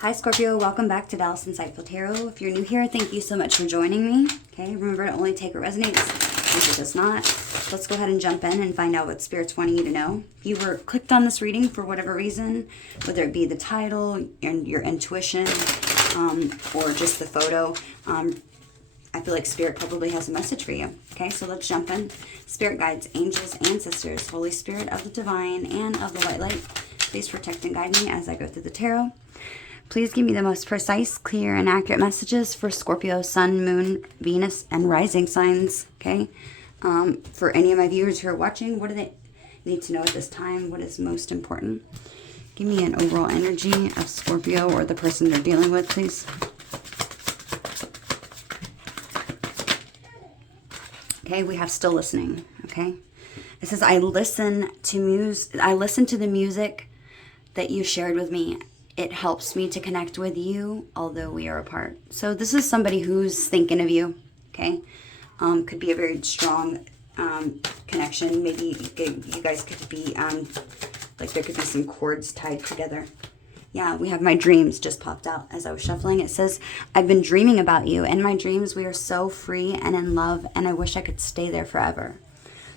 Hi Scorpio, welcome back to Dallas Insightful Tarot. If you're new here, thank you so much for joining me. Okay, remember to only take what resonates. If it does not, let's go ahead and jump in and find out what Spirit's wanting you to know. If you were clicked on this reading for whatever reason, whether it be the title and your intuition or just the photo, I feel like Spirit probably has a message for you. Okay, so let's jump in. Spirit guides, angels, ancestors, Holy Spirit of the divine and of the white light, please protect and guide me as I go through the tarot. Please give me the most precise, clear, and accurate messages for Scorpio, Sun, Moon, Venus, and rising signs, okay? For any of my viewers who are watching, what do they need to know at this time? What is most important? Give me an overall energy of Scorpio or the person they're dealing with, please. Okay, we have still listening, okay? It says, I listen to the music that you shared with me. It helps me to connect with you, although we are apart. So this is somebody who's thinking of you, okay? Could be a very strong connection. Maybe you guys could be, like there could be some cords tied together. Yeah, we have my dreams just popped out as I was shuffling. It says, I've been dreaming about you. In my dreams, we are so free and in love, and I wish I could stay there forever.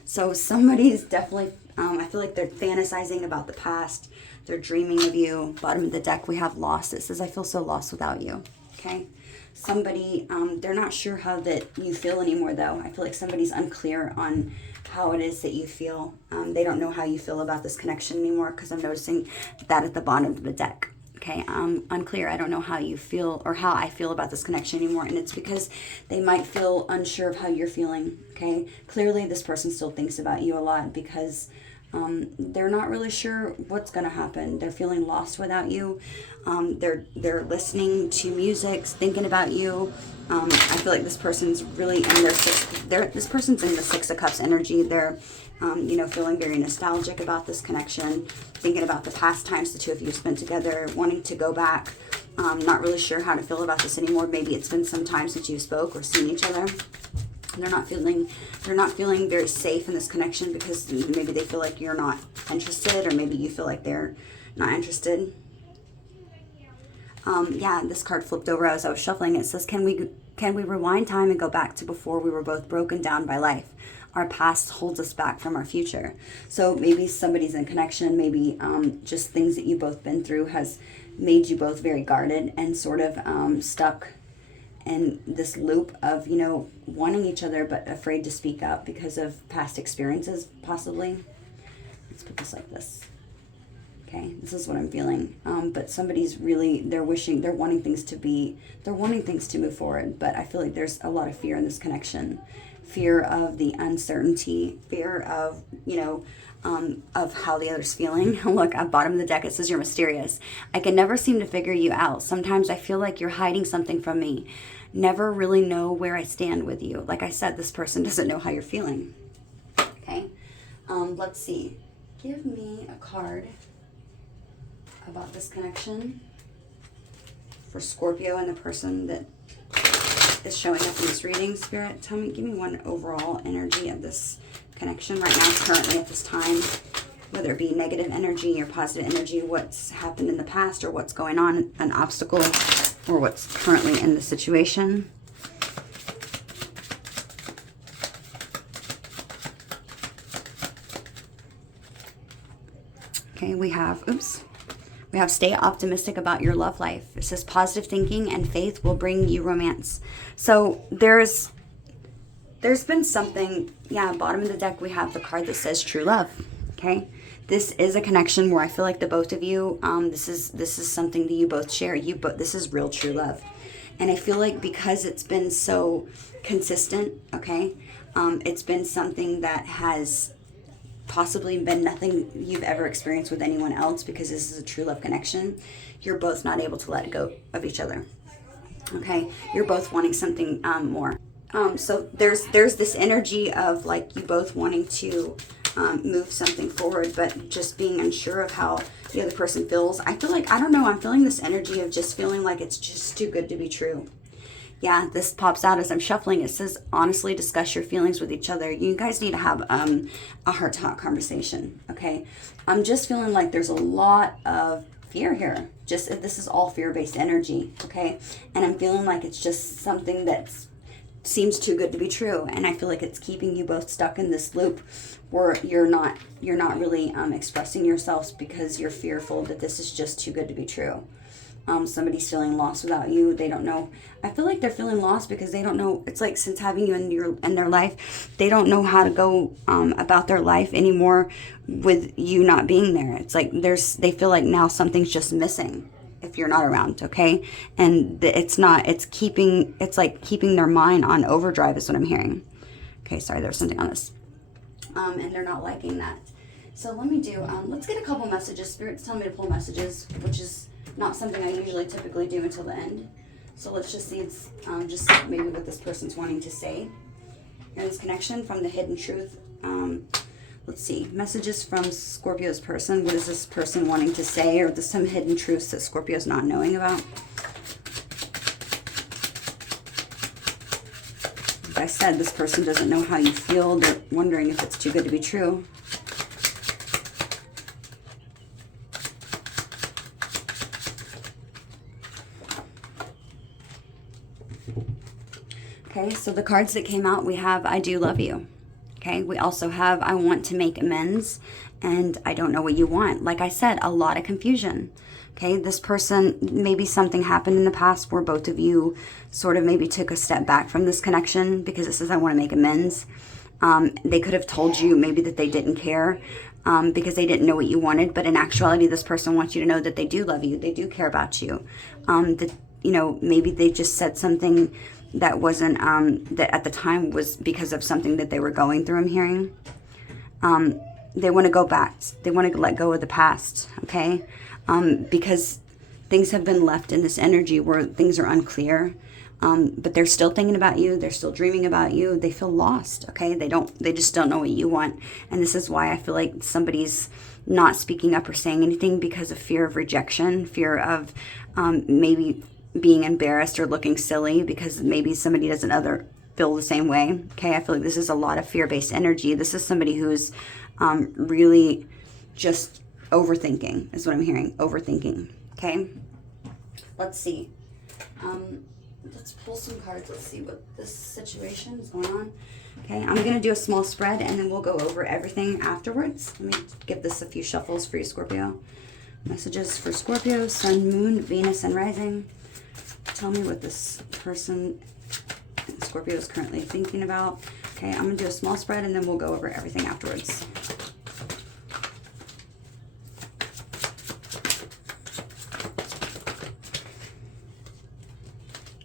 So somebody's definitely, I feel like they're fantasizing about the past. They're dreaming of you. Bottom of the deck, we have lost. It says, I feel so lost without you. Okay. Somebody, they're not sure how that you feel anymore, though. I feel like somebody's unclear on how it is that you feel. They don't know how you feel about this connection anymore because I'm noticing that at the bottom of the deck. Okay, unclear. I don't know how you feel or how I feel about this connection anymore. And it's because they might feel unsure of how you're feeling. Okay, clearly this person still thinks about you a lot because they're not really sure what's going to happen. They're feeling lost without you. They're listening to music, thinking about you. I feel like this person's really in this person's in the Six of Cups energy. They're feeling very nostalgic about this connection, thinking about the past times the two of you spent together, wanting to go back. Not really sure how to feel about this anymore. Maybe it's been some time since you spoke or seen each other. They're not feeling very safe in this connection because maybe they feel like you're not interested, or maybe you feel like they're not interested. Yeah, this card flipped over as I was shuffling. It says, can we rewind time and go back to before we were both broken down by life? Our past holds us back from our future. So maybe somebody's in connection, maybe just things that you both been through has made you both very guarded and sort of stuck in this loop of, wanting each other but afraid to speak up because of past experiences, possibly. Let's put this like this. Okay, this is what I'm feeling. But somebody's really, they're wanting things to move forward, but I feel like there's a lot of fear in this connection. Fear of the uncertainty, fear of, of how the other's feeling. Look, at the bottom of the deck, it says, you're mysterious. I can never seem to figure you out. Sometimes I feel like you're hiding something from me. Never really know where I stand with you. Like I said, this person doesn't know how you're feeling. Okay, let's see. Give me a card about this connection for Scorpio and the person that is showing up in this reading. Spirit, give me one overall energy of this connection right now, currently at this time, whether it be negative energy or positive energy, what's happened in the past or what's going on, an obstacle, or what's currently in the situation. Okay, we have stay optimistic about your love life. It says positive thinking and faith will bring you romance. So there's been something, bottom of the deck, we have the card that says true love. Okay, this is a connection where I feel like the both of you, this is something that you both share. This is real true love. And I feel like because it's been so consistent, okay, it's been something that has possibly been nothing you've ever experienced with anyone else, because this is a true love connection. You're both not able to let go of each other. Okay, you're both wanting something more. So there's this energy of like you both wanting to move something forward, but just being unsure of how the other person feels. I feel like, I'm feeling this energy of just feeling like it's just too good to be true. Yeah, this pops out as I'm shuffling. It says, honestly, discuss your feelings with each other. You guys need to have a heart-to-heart conversation, okay? I'm just feeling like there's a lot of fear here. Just, this is all fear-based energy, okay? And I'm feeling like it's just something that seems too good to be true, and I feel like it's keeping you both stuck in this loop where you're not really expressing yourselves because you're fearful that this is just too good to be true. Somebody's feeling lost without you. They don't know. I feel like they're feeling lost because they don't know. It's like, since having you in their life, they don't know how to go about their life anymore with you not being there. It's like they feel like now something's just missing if you're not around, okay? And it's like keeping their mind on overdrive is what I'm hearing. Okay, sorry, there's something on this. And they're not liking that. So let me do, let's get a couple messages. Spirit's telling me to pull messages, which is not something I usually typically do until the end. So let's just see, it's just maybe what this person's wanting to say. And this connection from the hidden truth. Let's see, messages from Scorpio's person. What is this person wanting to say? Or there's some hidden truths that Scorpio's not knowing about? Like I said, this person doesn't know how you feel. They're wondering if it's too good to be true. Okay, so the cards that came out, we have I do love you. Okay, we also have I want to make amends, and I don't know what you want. Like I said, a lot of confusion. Okay, this person, maybe something happened in the past where both of you sort of maybe took a step back from this connection because it says I want to make amends. They could have told you maybe that they didn't care because they didn't know what you wanted, but in actuality, this person wants you to know that they do love you, they do care about you. That, you know, maybe they just said something that wasn't, that at the time was because of something that they were going through, I'm hearing. They want to go back. They want to let go of the past, okay? Because things have been left in this energy where things are unclear. But they're still thinking about you. They're still dreaming about you. They feel lost, okay? They just don't know what you want. And this is why I feel like somebody's not speaking up or saying anything because of fear of rejection, fear of maybe being embarrassed or looking silly because maybe somebody doesn't feel the same way. Okay, I feel like this is a lot of fear-based energy. This is somebody who's really just overthinking is what I'm hearing. Overthinking. Okay, let's see. Let's pull some cards. Let's see what this situation is going on. Okay, I'm going to do a small spread and then we'll go over everything afterwards. Let me give this a few shuffles for you, Scorpio. Messages for Scorpio, Sun, Moon, Venus, and Rising. Tell me what this person in Scorpio is currently thinking about. Okay, I'm going to do a small spread and then we'll go over everything afterwards.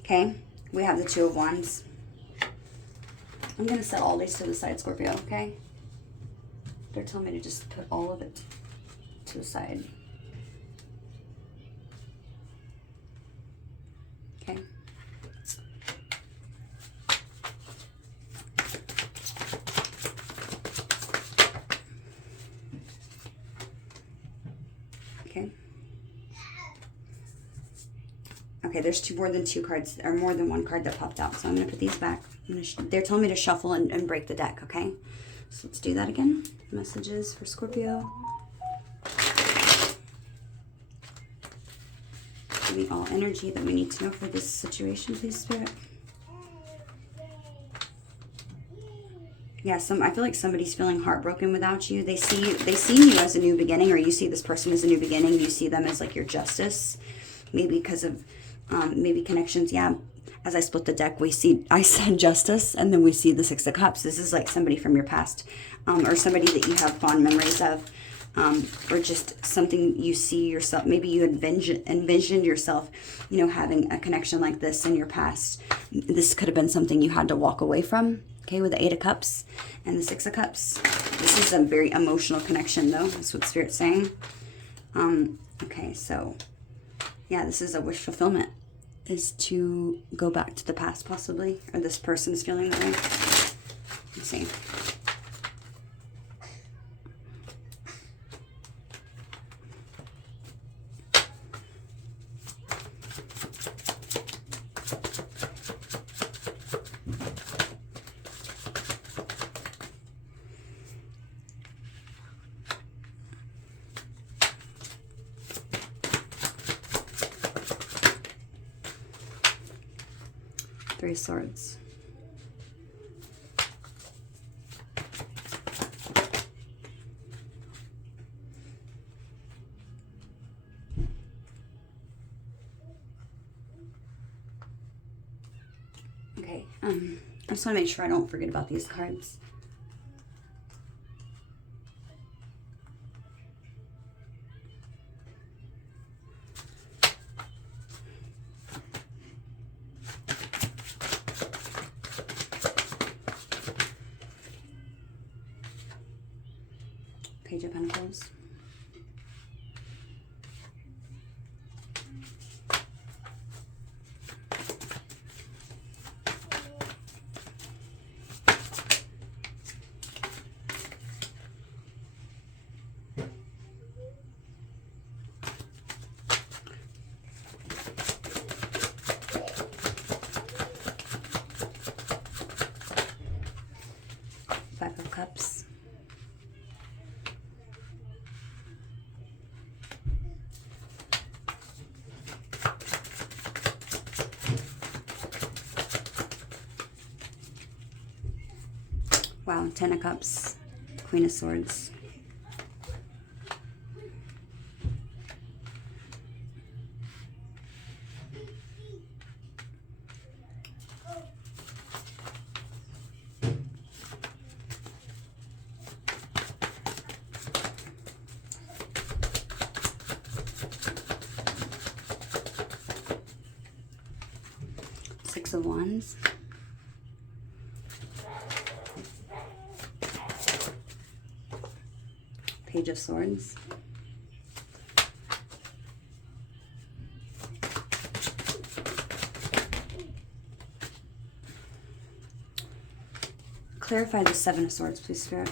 Okay, we have the Two of Wands. I'm going to set all these to the side, Scorpio, okay? They're telling me to just put all of it to the side. Okay. Okay. Okay, there's more than two cards, or more than one card that popped out. So I'm going to put these back. They're telling me to shuffle and break the deck, okay? So let's do that again. Messages for Scorpio. Give me all energy that we need to know for this situation, please, Spirit. Yeah, I feel like somebody's feeling heartbroken without you. They see you as a new beginning, or you see this person as a new beginning. You see them as like your justice, maybe because of maybe connections. Yeah, as I split the deck, I said justice, and then we see the Six of Cups. This is like somebody from your past, or somebody that you have fond memories of, or just something you see yourself. Maybe you envisioned yourself, you know, having a connection like this in your past. This could have been something you had to walk away from. Okay, with the Eight of Cups and the Six of Cups. This is a very emotional connection, though. That's what Spirit's saying. Okay, so yeah, this is a wish fulfillment, is to go back to the past, possibly, or this person is feeling that way. Let's see. Three of Swords. Okay, I just want to make sure I don't forget about these cards. Page of Pentacles. Five of Cups. Wow, Ten of Cups, Queen of Swords. Six of Wands. Page of Swords. Clarify the Seven of Swords, please, Spirit.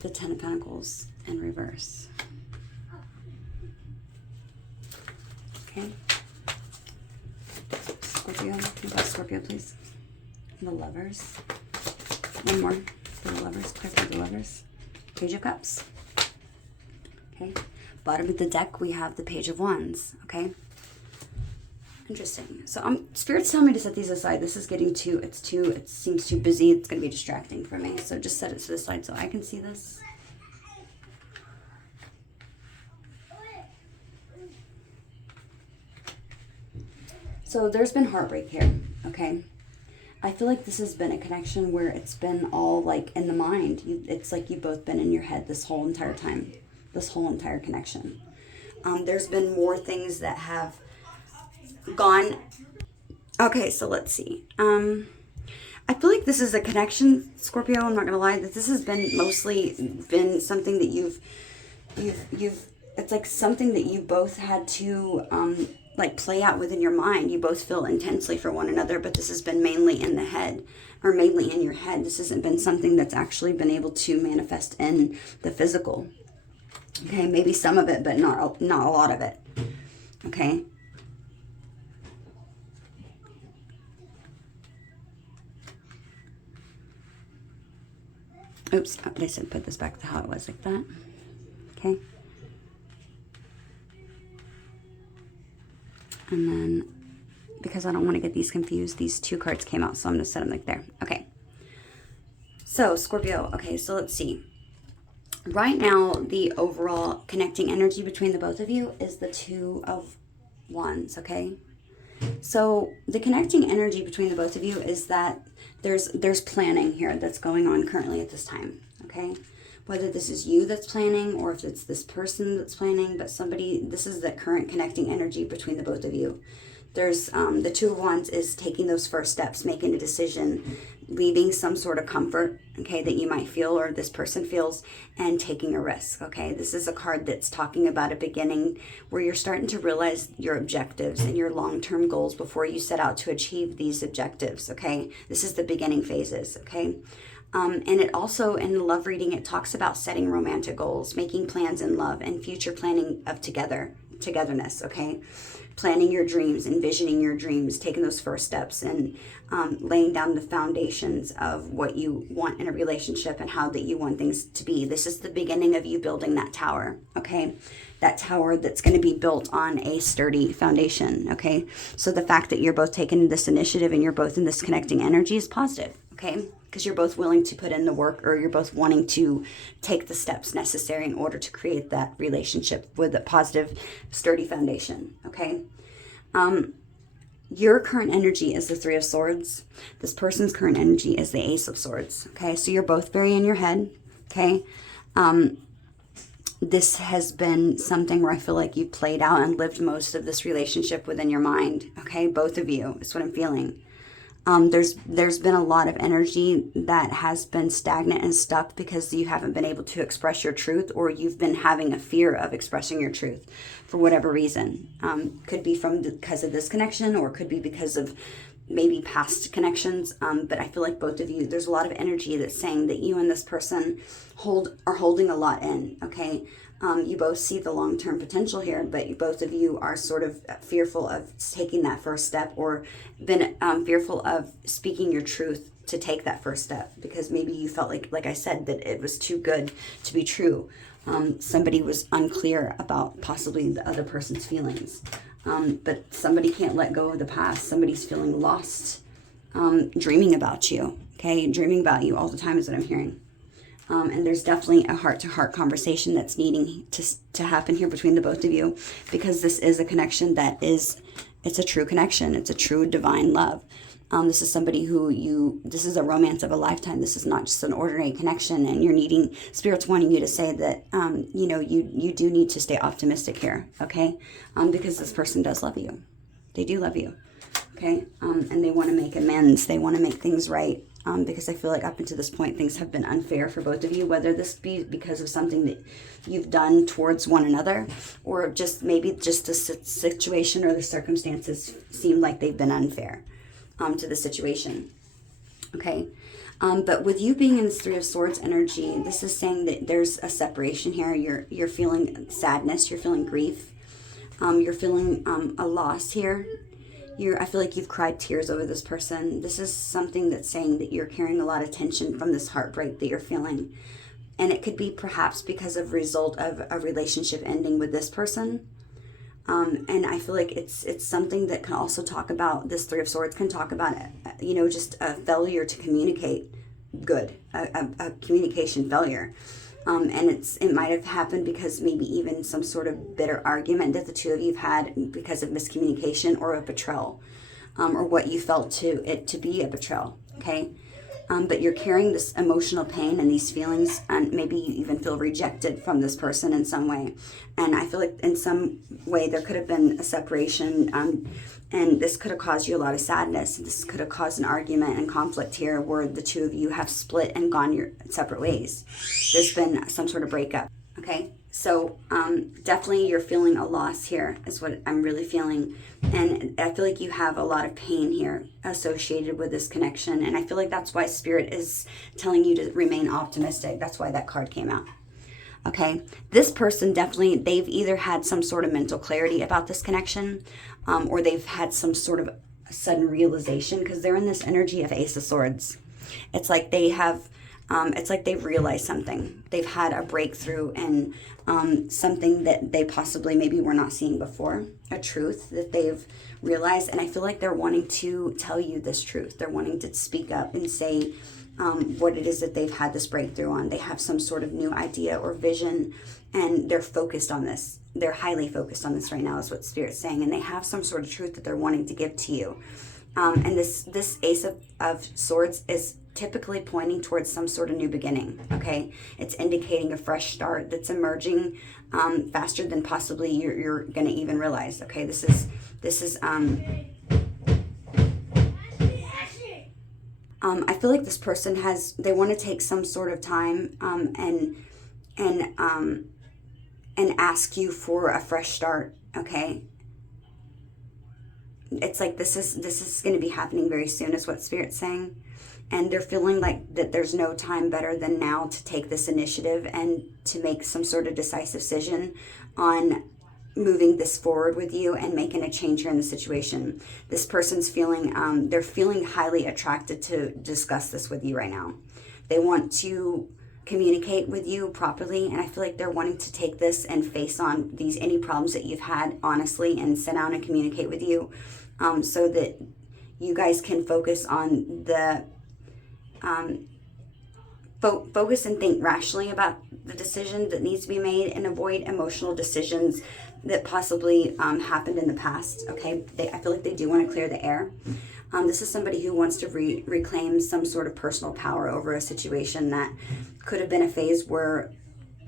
The Ten of Pentacles in reverse. Okay. Scorpio. Can you got Scorpio, please? The Lovers. One more for the Lovers. Clarify the Lovers. Page of Cups. Okay. Bottom of the deck, we have the Page of Wands. Okay. Interesting. So Spirit's telling me to set these aside. This is getting it seems too busy. It's going to be distracting for me. So just set it to the side so I can see this. So there's been heartbreak here, okay? I feel like this has been a connection where it's been all like in the mind. It's like you've both been in your head this whole entire time, this whole entire connection. There's been more things that have gone. Okay, so let's see. I feel like this is a connection, Scorpio. I'm not gonna lie, that this has been mostly been something that you've. It's like something that you both had to like play out within your mind. You both feel intensely for one another, but this has been mainly in the head, or mainly in your head. This hasn't been something that's actually been able to manifest in the physical. Okay, maybe some of it, but not a lot of it. Okay. Oops, I said put this back to how it was, like that. Okay. And then, because I don't want to get these confused, these two cards came out, so I'm going to set them like there. Okay. So, Scorpio. Okay, so let's see. Right now, the overall connecting energy between the both of you is the Two of Wands, okay? So, the connecting energy between the both of you is that there's planning here that's going on currently at this time, okay? Whether this is you that's planning or if it's this person that's planning, but this is the current connecting energy between the both of you. There's the Two of Wands is taking those first steps, making a decision, leaving some sort of comfort, okay, that you might feel or this person feels, and taking a risk, okay? This is a card that's talking about a beginning where you're starting to realize your objectives and your long-term goals before you set out to achieve these objectives, okay? This is the beginning phases, okay? And it also, in the love reading, it talks about setting romantic goals, making plans in love, and future planning of together togetherness, okay? Planning your dreams, envisioning your dreams, taking those first steps, and laying down the foundations of what you want in a relationship and how that you want things to be. This is the beginning of you building that tower, okay? That tower that's going to be built on a sturdy foundation, okay? So the fact that you're both taking this initiative and you're both in this connecting energy is positive, okay? Because you're both willing to put in the work, or you're both wanting to take the steps necessary in order to create that relationship with a positive, sturdy foundation, okay? Your current energy is the Three of Swords. This person's current energy is the Ace of Swords, okay? So you're both very in your head, okay? This has been something where I feel like you've played out and lived most of this relationship within your mind, okay? Both of you, is what I'm feeling. There's been a lot of energy that has been stagnant and stuck because you haven't been able to express your truth, or you've been having a fear of expressing your truth for whatever reason. Could be because of this connection, or could be because of maybe past connections. But I feel like both of you, there's a lot of energy that's saying that you and this person are holding a lot in, okay? You both see the long-term potential here, but both of you are sort of fearful of taking that first step, or been fearful of speaking your truth to take that first step, because maybe you felt like I said, that it was too good to be true. Somebody was unclear about possibly the other person's feelings. But somebody can't let go of the past. Somebody's feeling lost, dreaming about you, okay? Dreaming about you all the time is what I'm hearing. And there's definitely a heart-to-heart conversation that's needing to happen here between the both of you, because this is a connection it's a true connection. It's a true divine love. This is somebody this is a romance of a lifetime. This is not just an ordinary connection, and Spirit's wanting you to say that, you do need to stay optimistic here, okay? Because this person does love you. They do love you, okay? And they want to make amends. They want to make things right. Because I feel like up until this point, things have been unfair for both of you, whether this be because of something that you've done towards one another, or just maybe just the situation or the circumstances seem like they've been unfair to the situation. Okay. But with you being in this Three of Swords energy, this is saying that there's a separation here. You're feeling sadness. You're feeling grief. You're feeling a loss here. I feel like you've cried tears over this person. This is something that's saying that you're carrying a lot of tension from this heartbreak that you're feeling. And it could be perhaps because of result of a relationship ending with this person. And I feel like it's something that can also talk about, this Three of Swords can talk about, just a failure to communicate good, a communication failure. And it might have happened because maybe even some sort of bitter argument that the two of you have had because of miscommunication, or a betrayal, or what you felt to be a betrayal, okay? But you're carrying this emotional pain and these feelings, and maybe you even feel rejected from this person in some way. And I feel like in some way there could have been a separation, and this could have caused you a lot of sadness. This could have caused an argument and conflict here where the two of you have split and gone your separate ways. There's been some sort of breakup, okay? So definitely you're feeling a loss here is what I'm really feeling. And I feel like you have a lot of pain here associated with this connection. And I feel like that's why Spirit is telling you to remain optimistic. That's why that card came out. Okay, this person definitely, they've either had some sort of mental clarity about this connection, or they've had some sort of sudden realization, because they're in this energy of Ace of Swords. It's like they have, it's like they've realized something. They've had a breakthrough in something that they possibly maybe were not seeing before, a truth that they've realized. And I feel like they're wanting to tell you this truth. They're wanting to speak up and say what it is that they've had this breakthrough on. They have some sort of new idea or vision, and they're focused on this. They're highly focused on this right now, is what Spirit's saying. And they have some sort of truth that they're wanting to give to you. And this Ace of Swords is typically pointing towards some sort of new beginning, okay? It's indicating a fresh start that's emerging faster than possibly you're going to even realize, okay? This is I feel like this person they want to take some sort of time and ask you for a fresh start, okay? It's like this is going to be happening very soon, is what Spirit's saying. And they're feeling like that there's no time better than now to take this initiative and to make some sort of decisive decision on moving this forward with you and making a change here in the situation. This person's feeling, they're feeling highly attracted to discuss this with you right now. They want to communicate with you properly, and I feel like they're wanting to take this and face on any problems that you've had honestly and sit down and communicate with you, so that you guys can focus on the focus and think rationally about the decision that needs to be made, and avoid emotional decisions that possibly happened in the past. Okay, I feel like they do want to clear the air. This is somebody who wants to reclaim some sort of personal power over a situation that could have been a phase where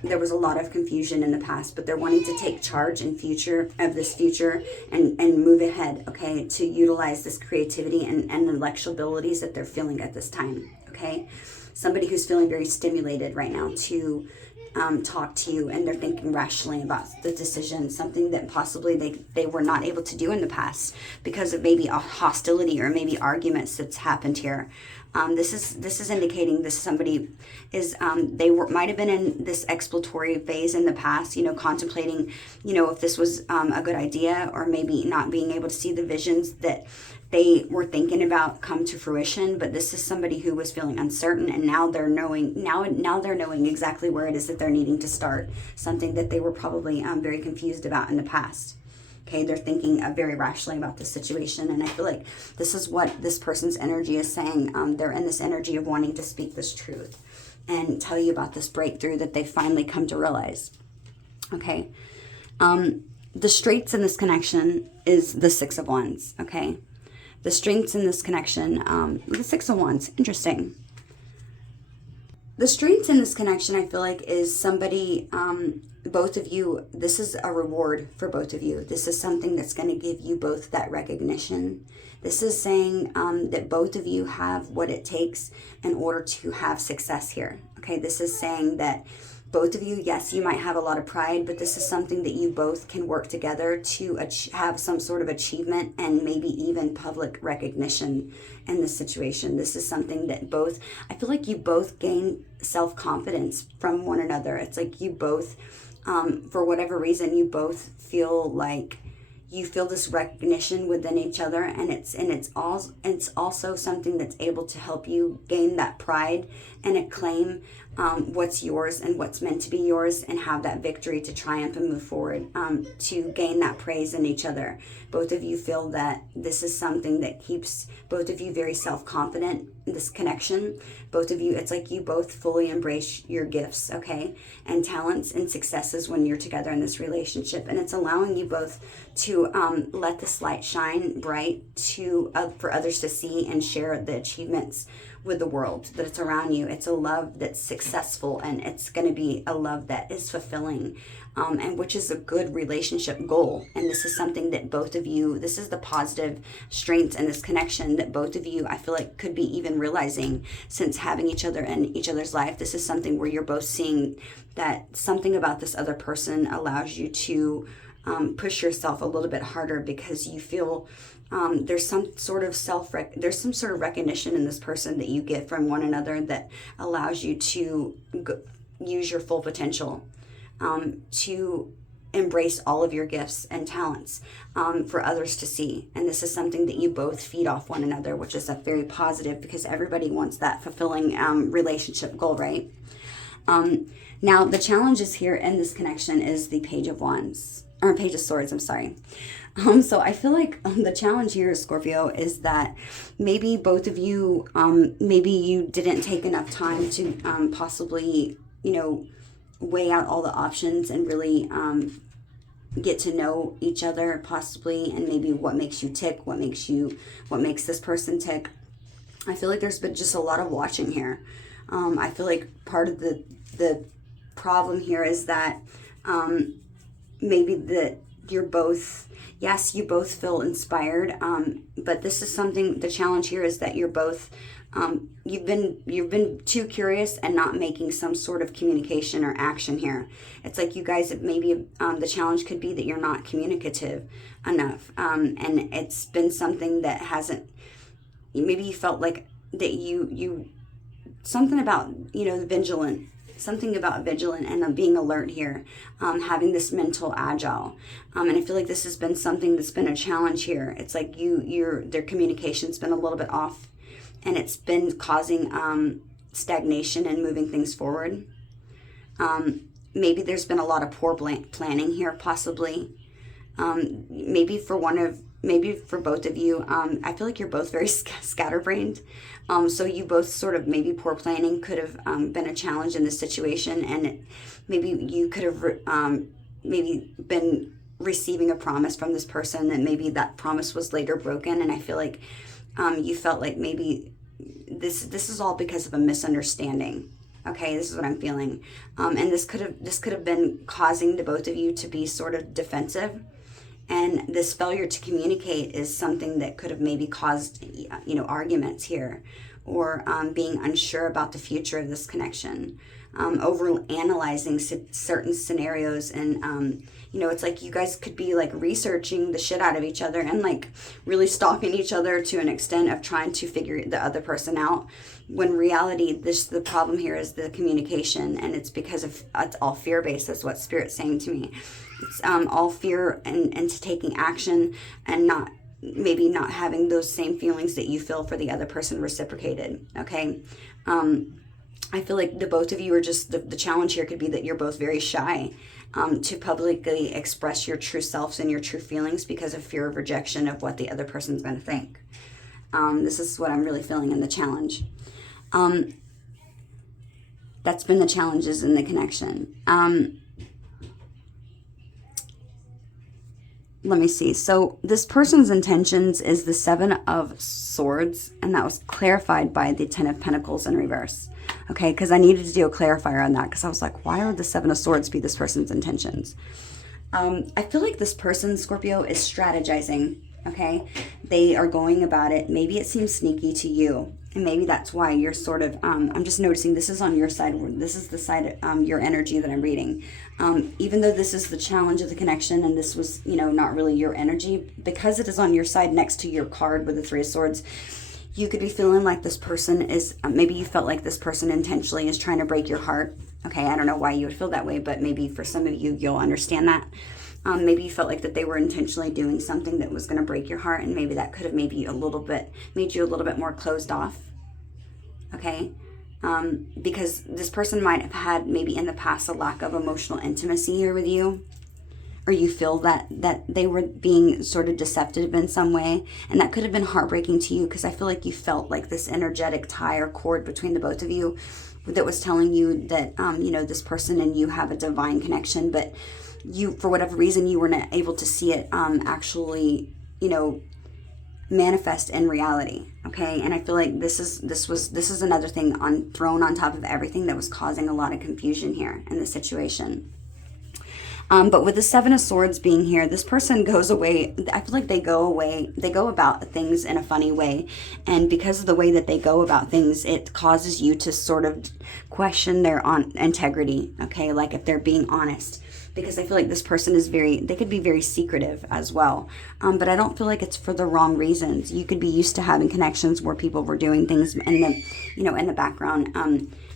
there was a lot of confusion in the past, but they're wanting to take charge in this future and move ahead, okay, to utilize this creativity and intellectual abilities that they're feeling at this time, okay? Somebody who's feeling very stimulated right now to talk to you, and they're thinking rationally about the decision, something that possibly they were not able to do in the past because of maybe a hostility or maybe arguments that's happened here. This is indicating this somebody is might have been in this exploratory phase in the past, contemplating, if this was a good idea, or maybe not being able to see the visions that they were thinking about come to fruition. But this is somebody who was feeling uncertain, and now they're knowing exactly where it is that they're needing to start, something that they were probably very confused about in the past. Okay, they're thinking very rationally about the situation, and I feel like this is what this person's energy is saying. They're in this energy of wanting to speak this truth and tell you about this breakthrough that they finally come to realize. Okay, the strengths in this connection is the Six of Wands. Okay, the strengths in this connection, the Six of Wands, interesting. The strengths in this connection, I feel like, is somebody, both of you, this is a reward for both of you. This is something that's going to give you both that recognition. This is saying that both of you have what it takes in order to have success here. Okay, this is saying that both of you, yes, you might have a lot of pride, but this is something that you both can work together to have some sort of achievement and maybe even public recognition in this situation. This is something that I feel like you both gain self-confidence from one another. It's like you both, for whatever reason, you both feel like you feel this recognition within each other, and it's also something that's able to help you gain that pride and acclaim what's yours and what's meant to be yours, and have that victory to triumph and move forward, to gain that praise in each other. Both of you feel that this is something that keeps both of you very self-confident, this connection. Both of you, it's like you both fully embrace your gifts, okay, and talents and successes when you're together in this relationship, and it's allowing you both to let this light shine bright for others to see and share the achievements with the world that it's around you. It's a love that's successful, and it's going to be a love that is fulfilling, and which is a good relationship goal. And this is something that both of you, this is the positive strengths in this connection that both of you, I feel like, could be even realizing since having each other in each other's life. This is something where you're both seeing that something about this other person allows you to push yourself a little bit harder, because you feel there's some sort of recognition in this person that you get from one another that allows you to use your full potential, to embrace all of your gifts and talents for others to see. And this is something that you both feed off one another, which is a very positive, because everybody wants that fulfilling relationship goal, right? Now, the challenges here in this connection is the Page of Swords, I'm sorry. So I feel like the challenge here, Scorpio, is that maybe both of you, maybe you didn't take enough time to possibly, weigh out all the options and really get to know each other possibly, and maybe what makes you tick, what makes this person tick. I feel like there's been just a lot of watching here. I feel like part of the problem here is that maybe that you're both, yes, you both feel inspired, but this is something, the challenge here is that you're both, you've been too curious and not making some sort of communication or action here. It's like you guys, maybe the challenge could be that you're not communicative enough, and it's been something that hasn't, maybe you felt like that you something about, the vigilant something about vigilant and being alert here, having this mental agile. And I feel like this has been something that's been a challenge here. It's like their communication's been a little bit off, and it's been causing stagnation and moving things forward. Maybe there's been a lot of poor planning here, possibly. Maybe for both of you, I feel like you're both very scatterbrained. So you both sort of, maybe poor planning could have been a challenge in this situation, and maybe you could have maybe been receiving a promise from this person, and maybe that promise was later broken. And I feel like you felt like maybe this is all because of a misunderstanding. Okay, this is what I'm feeling, and this could have been causing the both of you to be sort of defensive. And this failure to communicate is something that could have maybe caused, arguments here, or being unsure about the future of this connection, over analyzing certain scenarios. And, it's like you guys could be like researching the shit out of each other and like really stalking each other to an extent of trying to figure the other person out. When in reality, the problem here is the communication, and it's because it's all fear-based. That's what Spirit's saying to me. It's all fear and to taking action, and not having those same feelings that you feel for the other person reciprocated. Okay. I feel like the both of you are just, the challenge here could be that you're both very shy to publicly express your true selves and your true feelings because of fear of rejection of what the other person's going to think. This is what I'm really feeling in the challenge. That's been the challenges in the connection. Let me see. So this person's intentions is the 7 of Swords, and that was clarified by the 10 of Pentacles in reverse. Okay, because I needed to do a clarifier on that, because I was like, why would the 7 of Swords be this person's intentions? I feel like this person, Scorpio, is strategizing. Okay, they are going about it. Maybe it seems sneaky to you, and maybe that's why you're sort of, I'm just noticing this is on your side. This is the side, your energy that I'm reading. Even though this is the challenge of the connection, and this was, not really your energy, because it is on your side next to your card with the 3 of Swords, you could be feeling like this person is, maybe you felt like this person intentionally is trying to break your heart. Okay, I don't know why you would feel that way, but maybe for some of you, you'll understand that. Maybe you felt like that they were intentionally doing something that was going to break your heart, and maybe that could have made you a little bit more closed off. Okay, because this person might have had maybe in the past a lack of emotional intimacy here with you, or you feel that they were being sort of deceptive in some way, and that could have been heartbreaking to you, because I feel like you felt like this energetic tie or cord between the both of you that was telling you that this person and you have a divine connection, but you, for whatever reason, you weren't able to see it actually manifest in reality. Okay, and I feel like this is another thing thrown on top of everything that was causing a lot of confusion here in the situation. But with the 7 of Swords being here, this person goes away. I feel like they go about things in a funny way. And because of the way that they go about things, it causes you to sort of question their integrity. Okay, like if they're being honest. Because I feel like this person is they could be very secretive as well. But I don't feel like it's for the wrong reasons. You could be used to having connections where people were doing things in the background,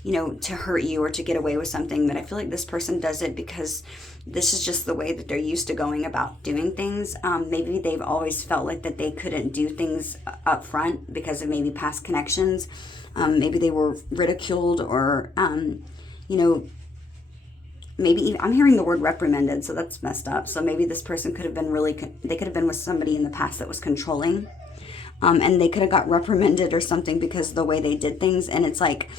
to hurt you or to get away with something. But I feel like this person does it because this is just the way that they're used to going about doing things. Maybe they've always felt like that they couldn't do things up front because of maybe past connections. Maybe they were ridiculed or, maybe I'm hearing the word reprimanded, so that's messed up. So maybe this person could have been they could have been with somebody in the past that was controlling. And they could have got reprimanded or something because of the way they did things. And it's like,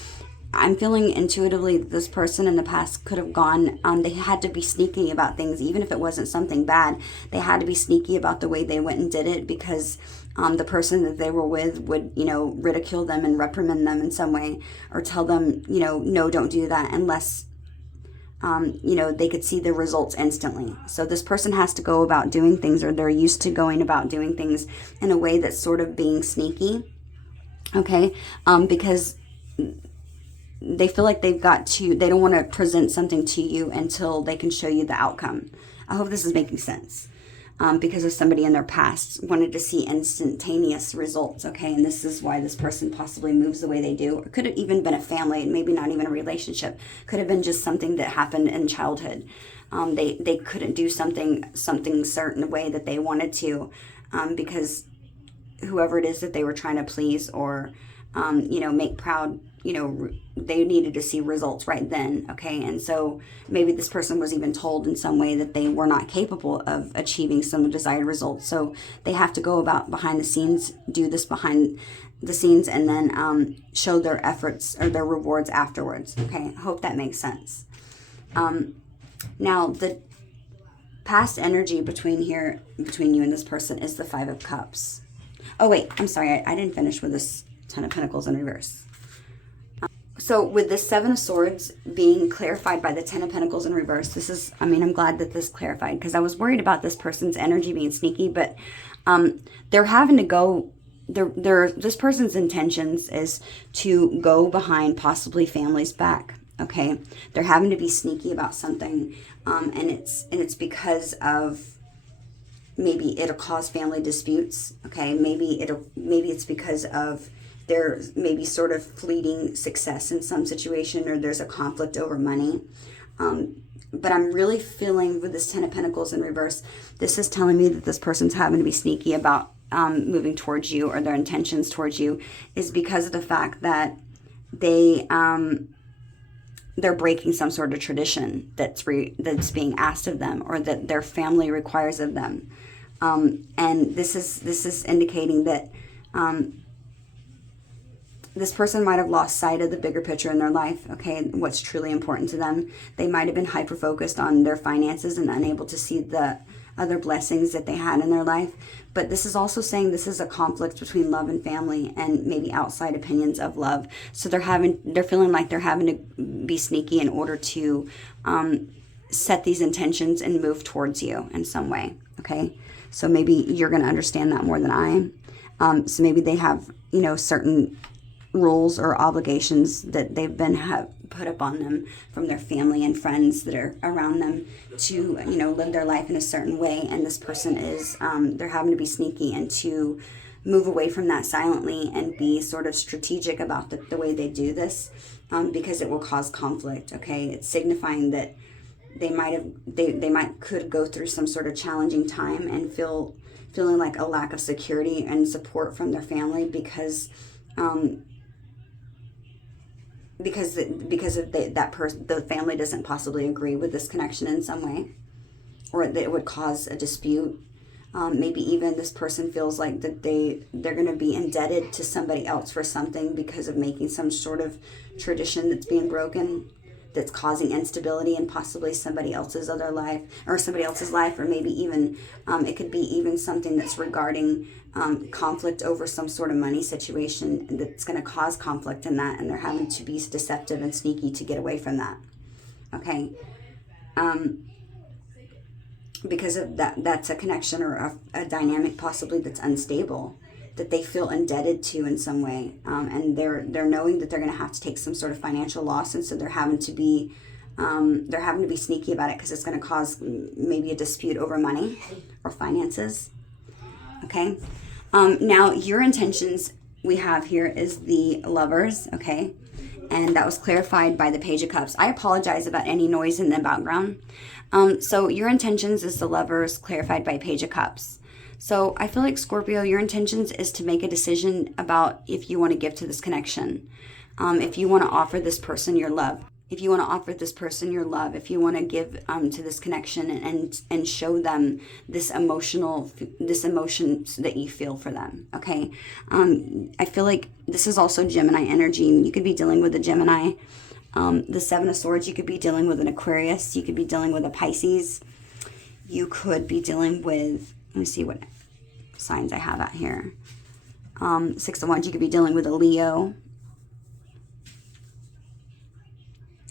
I'm feeling intuitively this person in the past could have gone, they had to be sneaky about things, even if it wasn't something bad. They had to be sneaky about the way they went and did it because the person that they were with would, ridicule them and reprimand them in some way, or tell them, no, don't do that unless, they could see the results instantly. So this person has to go about doing things, or they're used to going about doing things in a way that's sort of being sneaky. Okay. Because they feel like they don't want to present something to you until they can show you the outcome. I hope this is making sense. because of somebody in their past, wanted to see instantaneous results, okay? And this is why this person possibly moves the way they do. It could have even been a family, maybe not even a relationship. Could have been just something that happened in childhood. They couldn't do something certain way that they wanted to, because whoever it is that they were trying to please or, make proud, they needed to see results right then, okay? And so maybe this person was even told in some way that they were not capable of achieving some desired results. So they have to go about behind the scenes, do this behind the scenes, and then show their efforts or their rewards afterwards, okay? I hope that makes sense. Now, the past energy between you and this person is the Five of Cups. Oh, wait, I'm sorry. I didn't finish with this Ten of Pentacles in reverse. So with this Seven of Swords being clarified by the Ten of Pentacles in reverse, I'm glad that this clarified, because I was worried about this person's energy being sneaky, but they're having to go, this person's intentions is to go behind possibly family's back, okay? They're having to be sneaky about something, and it's because of, maybe it'll cause family disputes, okay? Maybe it's because of there's maybe sort of fleeting success in some situation, or there's a conflict over money. But I'm really feeling with this Ten of Pentacles in reverse, this is telling me that this person's having to be sneaky about moving towards you, or their intentions towards you is because of the fact that they're breaking some sort of tradition that's being asked of them, or that their family requires of them. And this is indicating that this person might have lost sight of the bigger picture in their life, okay, what's truly important to them. They might have been hyper-focused on their finances and unable to see the other blessings that they had in their life. But this is also saying this is a conflict between love and family, and maybe outside opinions of love. So they're feeling like they're having to be sneaky in order to set these intentions and move towards you in some way, okay? So maybe you're going to understand that more than I am. So maybe they have, certain rules or obligations that they've been put up on them from their family and friends that are around them to, live their life in a certain way. And this person is, they're having to be sneaky and to move away from that silently and be sort of strategic about the way they do this, because it will cause conflict, okay? It's signifying that they could go through some sort of challenging time and feeling like a lack of security and support from their family because the family doesn't possibly agree with this connection in some way, or that it would cause a dispute. Maybe even this person feels like that they're going to be indebted to somebody else for something because of making some sort of tradition that's being broken, that's causing instability in possibly somebody else's life, or maybe even it could be even something that's regarding conflict over some sort of money situation that's going to cause conflict in that, and they're having to be deceptive and sneaky to get away from that, okay? Because of that's a connection or a dynamic possibly that's unstable, that they feel indebted to in some way, and they're knowing that they're going to have to take some sort of financial loss, and so they're having to be sneaky about it because it's going to cause maybe a dispute over money or finances. Okay, now your intentions we have here is the Lovers, okay, and that was clarified by the Page of Cups. I apologize about any noise in the background. So your intentions is the Lovers, clarified by Page of Cups. So I feel like, Scorpio, your intentions is to make a decision about if you want to give to this connection. If you want to offer this person your love. If you want to offer this person your love. If you want to give to this connection and show them this emotion that you feel for them. Okay. I feel like this is also Gemini energy. You could be dealing with a Gemini. The Seven of Swords, you could be dealing with an Aquarius. You could be dealing with a Pisces. You could be dealing with, let me see what signs I have out here. Six of Wands, you could be dealing with a Leo.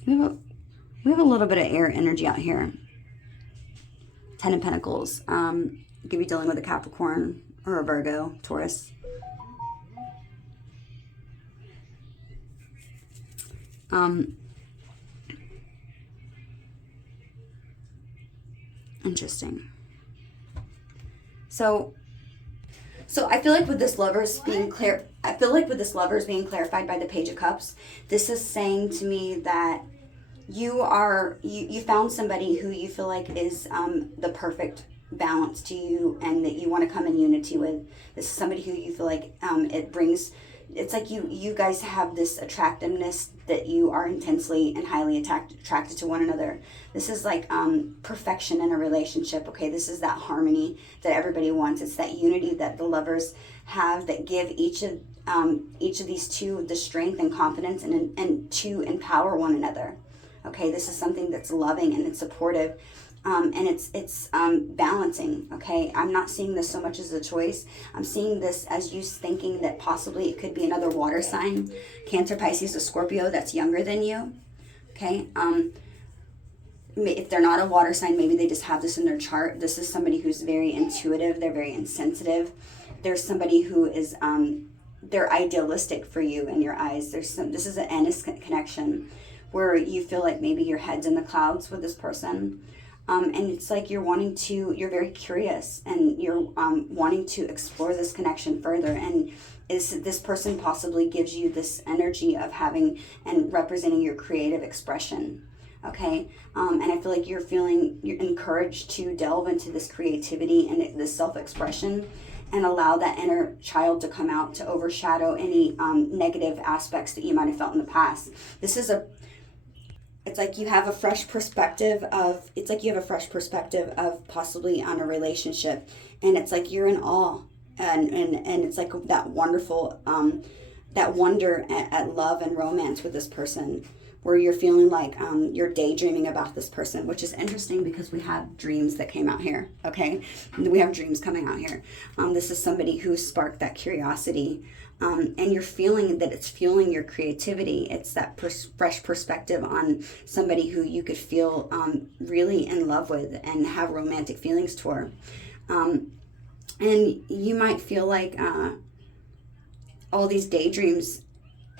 We have a little bit of air energy out here. Ten of Pentacles. You could be dealing with a Capricorn or a Virgo, Taurus. Interesting. So I feel like with this lovers being clarified by the Page of Cups, this is saying to me that you found somebody who you feel like is the perfect balance to you and that you want to come in unity with. This is somebody who you feel like it's like you guys have this attractiveness that you are intensely and highly attracted to one another. This is like perfection in a relationship, okay? This is that harmony that everybody wants. It's that unity that the lovers have that give each of these two the strength and confidence and to empower one another, okay? This is something that's loving and it's supportive. And it's balancing, okay? I'm not seeing this so much as a choice. I'm seeing this as you thinking that possibly it could be another water sign, Cancer, Pisces, or Scorpio that's younger than you, okay? If they're not a water sign, maybe they just have this in their chart. This is somebody who's very intuitive. They're very insensitive. There's somebody who is, they're idealistic for you in your eyes. This is an Ennis connection where you feel like maybe your head's in the clouds with this person. And it's like you're very curious and you're wanting to explore this connection further. And this person possibly gives you this energy of having and representing your creative expression, okay? And I feel like you're encouraged to delve into this creativity and this self-expression and allow that inner child to come out to overshadow any negative aspects that you might have felt in the past. It's like you have a fresh perspective of possibly on a relationship, and it's like you're in awe, and it's like that wonderful, that wonder at love and romance with this person, where you're feeling like you're daydreaming about this person, which is interesting because we have dreams that came out here, okay? We have dreams coming out here. This is somebody who sparked that curiosity. And you're feeling that it's fueling your creativity. It's that fresh perspective on somebody who you could feel really in love with and have romantic feelings toward. And you might feel like all these daydreams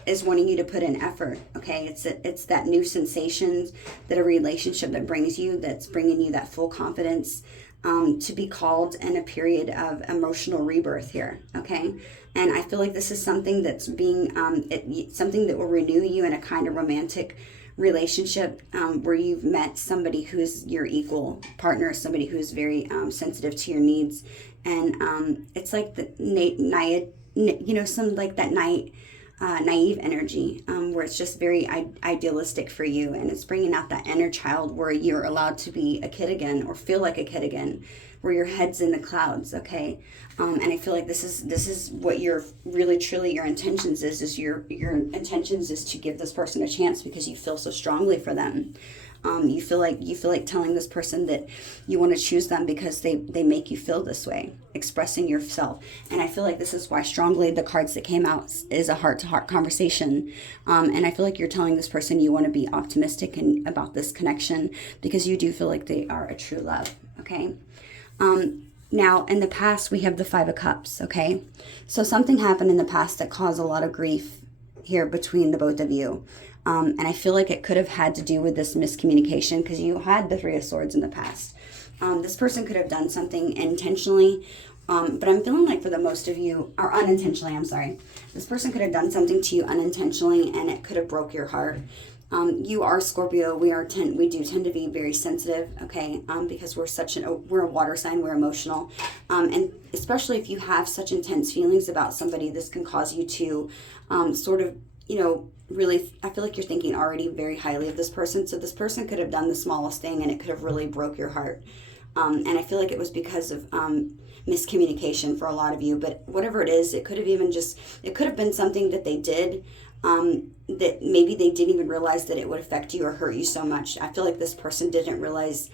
is wanting you to put in effort, okay? It's that new sensations that a relationship that brings you, that's bringing you that full confidence to be called in a period of emotional rebirth here, okay? And I feel like this is something that's being, something that will renew you in a kind of romantic relationship where you've met somebody who's your equal partner, somebody who's very sensitive to your needs. And it's like the naive energy where it's just very idealistic for you, and it's bringing out that inner child where you're allowed to be a kid again or feel like a kid again, where your head's in the clouds, okay? And I feel like this is what your really truly your intentions is your intentions is to give this person a chance because you feel so strongly for them. You feel like telling this person that you want to choose them because they make you feel this way, expressing yourself. And I feel like this is why strongly the cards that came out is a heart-to-heart conversation. And I feel like you're telling this person you want to be optimistic and about this connection because you do feel like they are a true love, okay? Now, in the past, we have the Five of Cups, okay? So something happened in the past that caused a lot of grief here between the both of you. And I feel like it could have had to do with this miscommunication because you had the Three of Swords in the past. This person could have done something intentionally, but I'm feeling like for the most of you, or unintentionally, I'm sorry. This person could have done something to you unintentionally and it could have broke your heart. You are Scorpio. We do tend to be very sensitive, okay? Because we're a water sign. We're emotional, and especially if you have such intense feelings about somebody, this can cause you to really. I feel like you're thinking already very highly of this person. So this person could have done the smallest thing, and it could have really broke your heart. And I feel like it was because of miscommunication for a lot of you. But whatever it is, it could have been something that they did. That maybe they didn't even realize that it would affect you or hurt you so much. I feel like this person didn't realize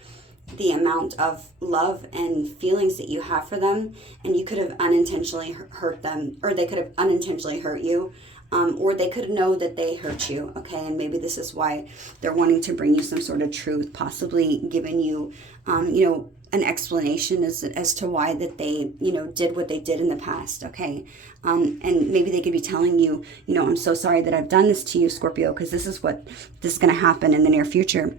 the amount of love and feelings that you have for them, and you could have unintentionally hurt them, or they could have unintentionally hurt you, or they could know that they hurt you, okay? And maybe this is why they're wanting to bring you some sort of truth, possibly giving you, an explanation as to why that they, did what they did in the past, okay? And maybe they could be telling you, I'm so sorry that I've done this to you, Scorpio, because this is going to happen in the near future.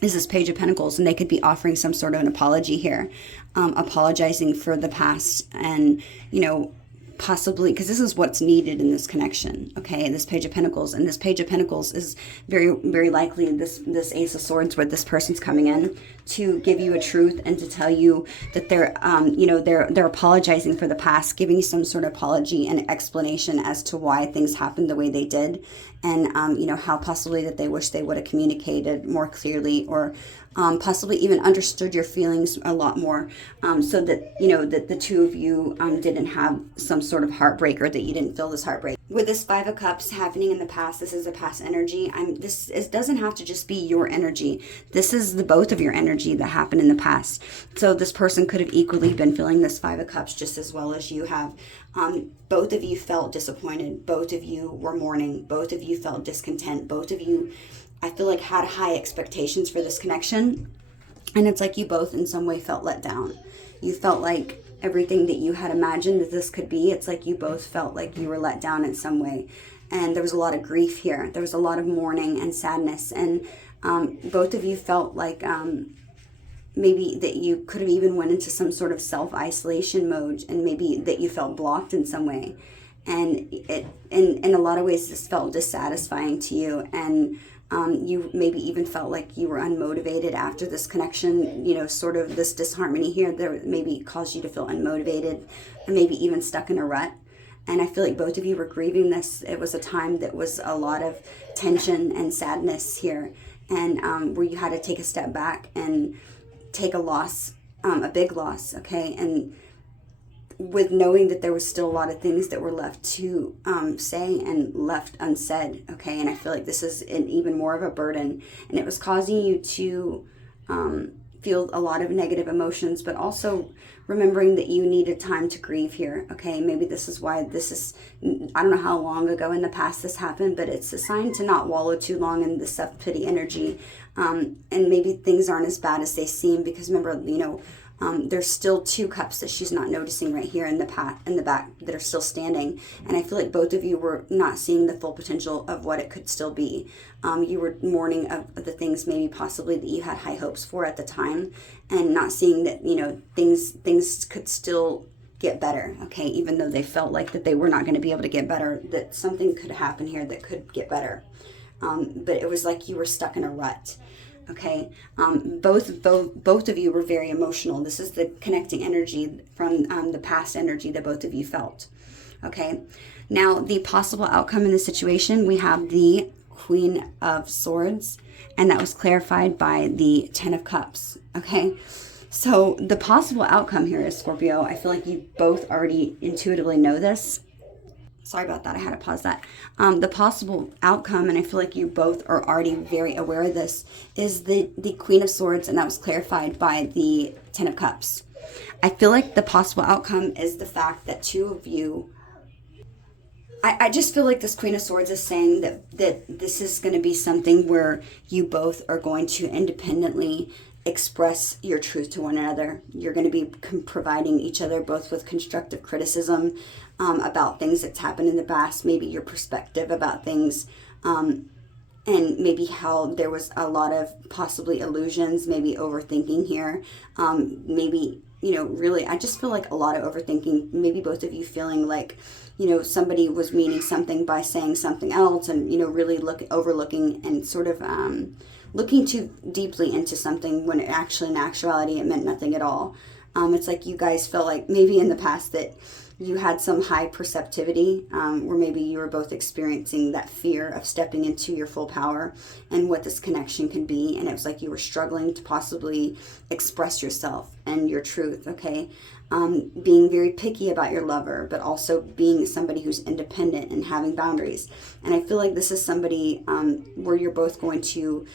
is this Page of Pentacles, and they could be offering some sort of an apology here, apologizing for the past, and, you know, possibly, because this is what's needed in this connection, okay? This Page of Pentacles, and this Page of Pentacles is very, very likely this Ace of Swords, where this person's coming in to give you a truth and to tell you that they're, you know, they're apologizing for the past, giving you some sort of apology and explanation as to why things happened the way they did, and you know, how possibly that they wish they would have communicated more clearly, or possibly even understood your feelings a lot more, so that, you know, that the two of you didn't have some sort of heartbreak, or that you didn't feel this heartbreak. With this Five of Cups happening in the past, this is a past energy. It doesn't have to just be your energy. This is the both of your energy that happened in the past. So this person could have equally been feeling this Five of Cups just as well as you have. Both of you felt disappointed. Both of you were mourning. Both of you felt discontent. Both of you, I feel like, had high expectations for this connection. And it's like you both in some way felt let down. You felt like everything that you had imagined that this could be, it's like you both felt like you were let down in some way. And there was a lot of grief here. There was a lot of mourning and sadness. And both of you felt like maybe that you could have even went into some sort of self-isolation mode, and maybe that you felt blocked in some way. And it, in a lot of ways, this felt dissatisfying to you. And you maybe even felt like you were unmotivated after this connection, you know, sort of this disharmony here there maybe caused you to feel unmotivated, and maybe even stuck in a rut. And I feel like both of you were grieving this. It was a time that was a lot of tension and sadness here, and where you had to take a step back and take a loss, a big loss, okay? And with knowing that there was still a lot of things that were left to say and left unsaid, okay? And I feel like this is even more of a burden, and it was causing you to feel a lot of negative emotions, but also remembering that you needed time to grieve here, okay? Maybe this is why this is, I don't know how long ago in the past this happened, but it's a sign to not wallow too long in the self-pity energy, and maybe things aren't as bad as they seem, because remember, you know, there's still two cups that she's not noticing right here in the back that are still standing. And I feel like both of you were not seeing the full potential of what it could still be. You were mourning of the things maybe possibly that you had high hopes for at the time, and not seeing that, you know, things could still get better, okay? Even though they felt like that they were not going to be able to get better, that something could happen here that could get better. But it was like you were stuck in a rut. Okay, both of you were very emotional. This is the connecting energy from the past energy that both of you felt. Okay, now the possible outcome in this situation, we have the Queen of Swords, and that was clarified by the Ten of Cups. Okay, so the possible outcome here is, Scorpio, I feel like you both already intuitively know this. Sorry about that. I had to pause that. The possible outcome, and I feel like you both are already very aware of this, is the Queen of Swords, and that was clarified by the Ten of Cups. I feel like the possible outcome is the fact that two of you, I just feel like this Queen of Swords is saying that this is going to be something where you both are going to independently express your truth to one another. You're going to be providing each other both with constructive criticism about things that's happened in the past, maybe your perspective about things, and maybe how there was a lot of possibly illusions, maybe overthinking here, maybe, you know, really, I just feel like a lot of overthinking, maybe both of you feeling like, you know, somebody was meaning something by saying something else, and, you know, really overlooking and sort of looking too deeply into something when actually in actuality it meant nothing at all. It's like you guys felt like maybe in the past that you had some high perceptivity, where maybe you were both experiencing that fear of stepping into your full power and what this connection can be. And it was like you were struggling to possibly express yourself and your truth, okay? Being very picky about your lover, but also being somebody who's independent and having boundaries. And I feel like this is somebody where you're both going to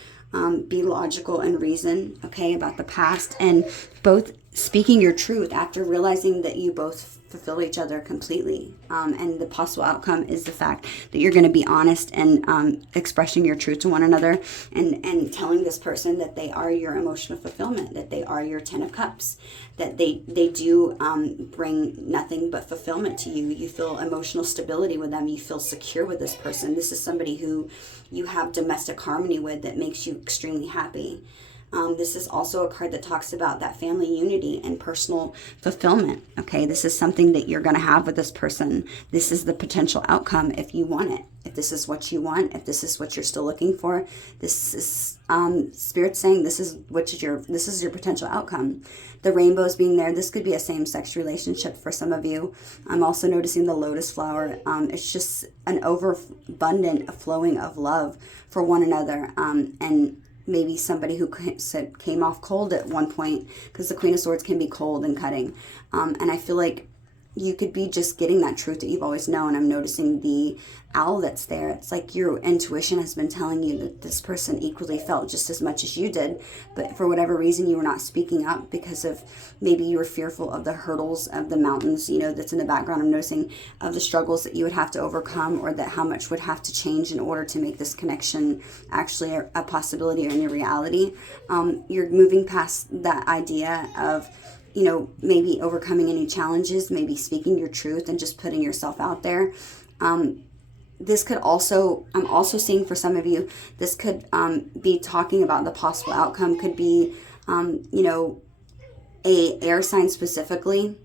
be logical and reason, okay, about the past, and both speaking your truth after realizing that you both fulfill each other completely. And the possible outcome is the fact that you're going to be honest and expressing your truth to one another, and telling this person that they are your emotional fulfillment, that they are your Ten of Cups, that they do bring nothing but fulfillment to you. You feel emotional stability with them. You feel secure with this person. This is somebody who you have domestic harmony with that makes you extremely happy. This is also a card that talks about that family unity and personal fulfillment. Okay, this is something that you're going to have with this person. This is the potential outcome if you want it. If this is what you want, if this is what you're still looking for, this is Spirit saying this is your potential outcome. The rainbows being there. This could be a same-sex relationship for some of you. I'm also noticing the lotus flower. It's just an overabundant flowing of love for one another, and maybe somebody who came off cold at one point, because the Queen of Swords can be cold and cutting. And I feel like you could be just getting that truth that you've always known. I'm noticing the owl that's there. It's like your intuition has been telling you that this person equally felt just as much as you did, but for whatever reason you were not speaking up because of maybe you were fearful of the hurdles of the mountains, that's in the background. I'm noticing of the struggles that you would have to overcome, or that how much would have to change in order to make this connection actually a possibility or in your reality. You're moving past that idea of maybe overcoming any challenges, maybe speaking your truth and just putting yourself out there. This could also, I'm also seeing for some of you, this could be talking about the possible outcome, could be, a air sign specifically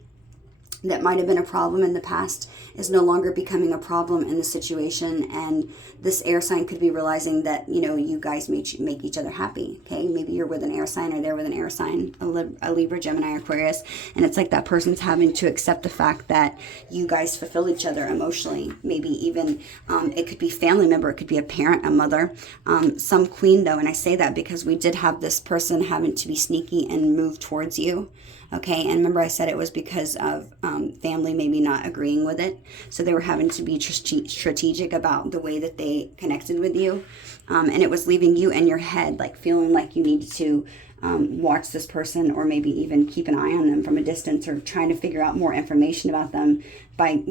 that might have been a problem in the past is no longer becoming a problem in the situation, and this air sign could be realizing that you guys make each other happy. Okay, maybe you're with an air sign, or they're with an air sign, a Libra, Gemini, Aquarius, and it's like that person's having to accept the fact that you guys fulfill each other emotionally. Maybe even it could be family member, it could be a parent, a mother, some queen though, and I say that because we did have this person having to be sneaky and move towards you. Okay, and remember I said it was because of family maybe not agreeing with it. So they were having to be strategic about the way that they connected with you. And it was leaving you in your head, like feeling like you needed to watch this person, or maybe even keep an eye on them from a distance, or trying to figure out more information about them by,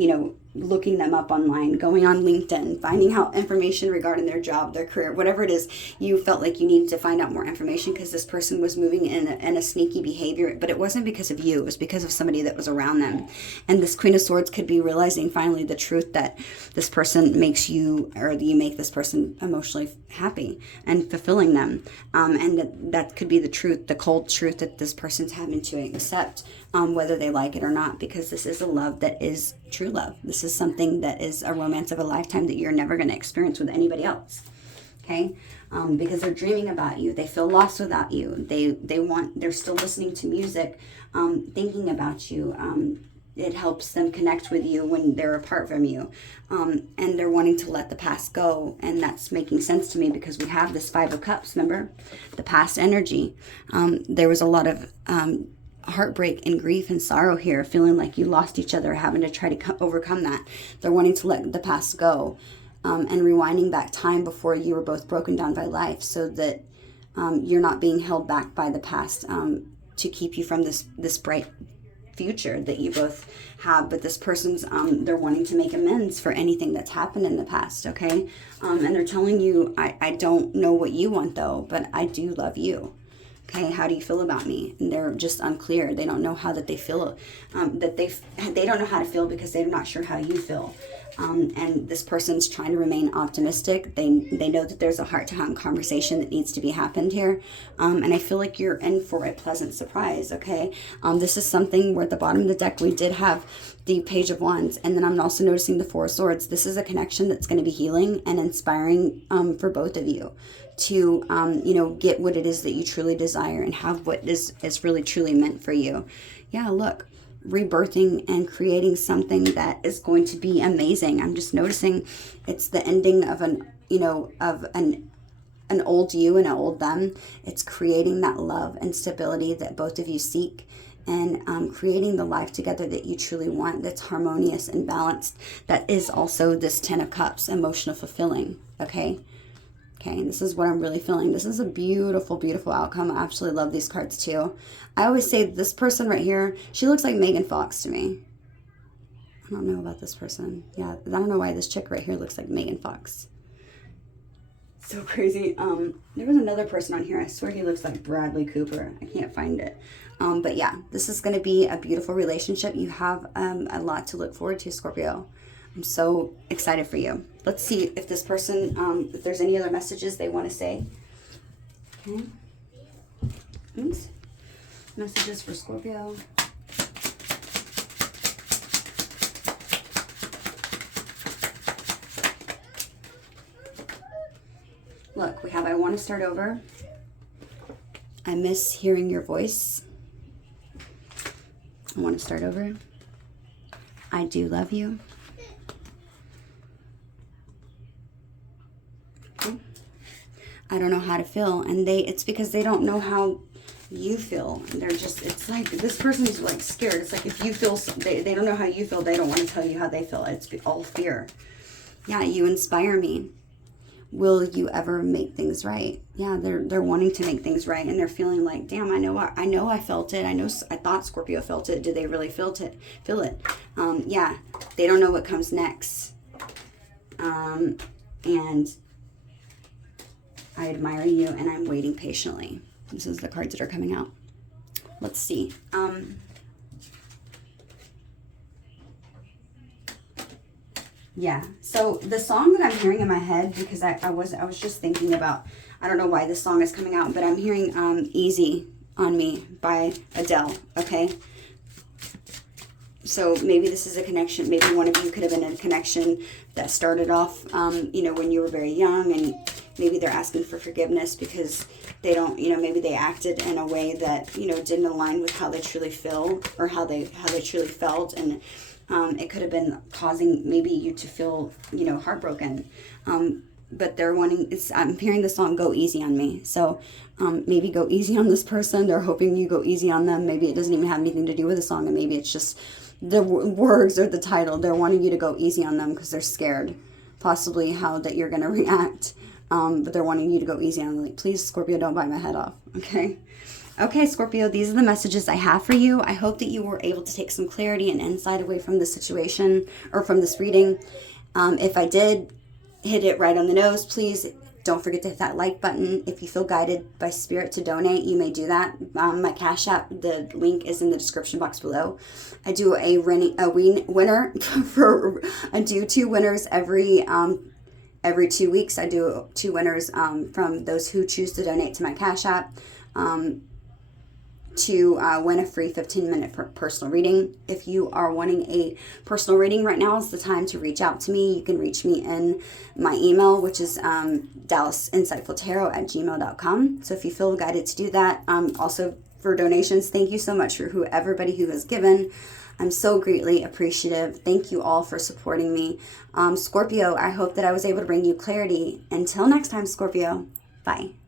looking them up online, going on LinkedIn, finding out information regarding their job, their career, whatever it is. You felt like you needed to find out more information because this person was moving in a sneaky behavior, but it wasn't because of you. It was because of somebody that was around them. And this Queen of Swords could be realizing finally the truth that this person makes you, or you make this person emotionally happy and fulfilling them. And that could be the truth, the cold truth that this person's having to accept, whether they like it or not, because this is a love that is true love. This is something that is a romance of a lifetime that you're never going to experience with anybody else. Okay? Because they're dreaming about you. They feel lost without you. They're still listening to music, thinking about you. It helps them connect with you when they're apart from you. And they're wanting to let the past go. And that's making sense to me because we have this Five of Cups, remember? The past energy. There was a lot of heartbreak and grief and sorrow here, feeling like you lost each other, having to try to overcome that. They're wanting to let the past go, and rewinding back time before you were both broken down by life, so that you're not being held back by the past to keep you from this bright future that you both have. But this person's they're wanting to make amends for anything that's happened in the past. Okay, and they're telling you, I don't know what you want though, but I do love you. Okay, how do you feel about me? And they're just unclear. They don't know how that they feel. They don't know how to feel because they're not sure how you feel. And this person's trying to remain optimistic. They know that there's a heart-to-heart conversation that needs to be happened here. And I feel like you're in for a pleasant surprise, okay? This is something where at the bottom of the deck we did have the Page of Wands, and then I'm also noticing the Four of Swords. This is a connection that's going to be healing and inspiring for both of you to, get what it is that you truly desire and have what is really truly meant for you. Yeah, look, rebirthing and creating something that is going to be amazing. I'm just noticing it's the ending of an old you and an old them. It's creating that love and stability that both of you seek, and creating the life together that you truly want, that's harmonious and balanced. That is also this Ten of Cups, emotional fulfilling, okay? Okay, and this is what I'm really feeling. This is a beautiful, beautiful outcome. I absolutely love these cards too. I always say this person right here, she looks like Megan Fox to me. I don't know about this person. Yeah, I don't know why this chick right here looks like Megan Fox. So crazy. There was another person on here. I swear he looks like Bradley Cooper. I can't find it. But yeah, this is going to be a beautiful relationship. You have a lot to look forward to, Scorpio. I'm so excited for you. Let's see if this person, if there's any other messages they want to say. Okay. Messages for Scorpio. Look, we have I want to start over. I miss hearing your voice. I want to start over. I do love you. Okay. I don't know how to feel. And it's because they don't know how you feel. And they're just, it's like, this person's like scared. It's like if you feel, they don't know how you feel. They don't want to tell you how they feel. It's all fear. Yeah, you inspire me. Will you ever make things right? Yeah, they're wanting to make things right, and they're feeling like, damn, I know I felt it. I thought Scorpio felt it. Did they really feel it? Yeah, they don't know what comes next. And I admire you, and I'm waiting patiently. This is the cards that are coming out. Let's see. Yeah, so the song that I'm hearing in my head, because I was just thinking about, I don't know why this song is coming out, but I'm hearing Easy on Me by Adele, okay? So maybe this is a connection. Maybe one of you could have been in a connection that started off, you know, when you were very young, and maybe they're asking for forgiveness because they don't, you know, maybe they acted in a way that, you know, didn't align with how they truly feel or how they truly felt, and it could have been causing maybe you to feel, you know, heartbroken. But they're wanting, I'm hearing the song Go Easy on Me. So maybe go easy on this person. They're hoping you go easy on them. Maybe it doesn't even have anything to do with the song, and maybe it's just the words or the title. They're wanting you to go easy on them because they're scared, possibly how that you're going to react. But they're wanting you to go easy on them. Like, please, Scorpio, don't bite my head off. Okay? Okay, Scorpio, these are the messages I have for you. I hope that you were able to take some clarity and insight away from this situation or from this reading. If I did hit it right on the nose, please don't forget to hit that like button. If you feel guided by spirit to donate, you may do that. My Cash App, the link is in the description box below. I do a winner for, I do 2 winners every 2 weeks. I do 2 winners from those who choose to donate to my Cash App. To win a free 15-minute personal reading. If you are wanting a personal reading right now is the time to reach out to me. You can reach me in my email, which is dallasinsightfultarot@gmail.com. So if you feel guided to do that, also for donations, thank you so much for everybody who has given. I'm so greatly appreciative. Thank you all for supporting me. Scorpio, I hope that I was able to bring you clarity. Until next time, Scorpio. Bye.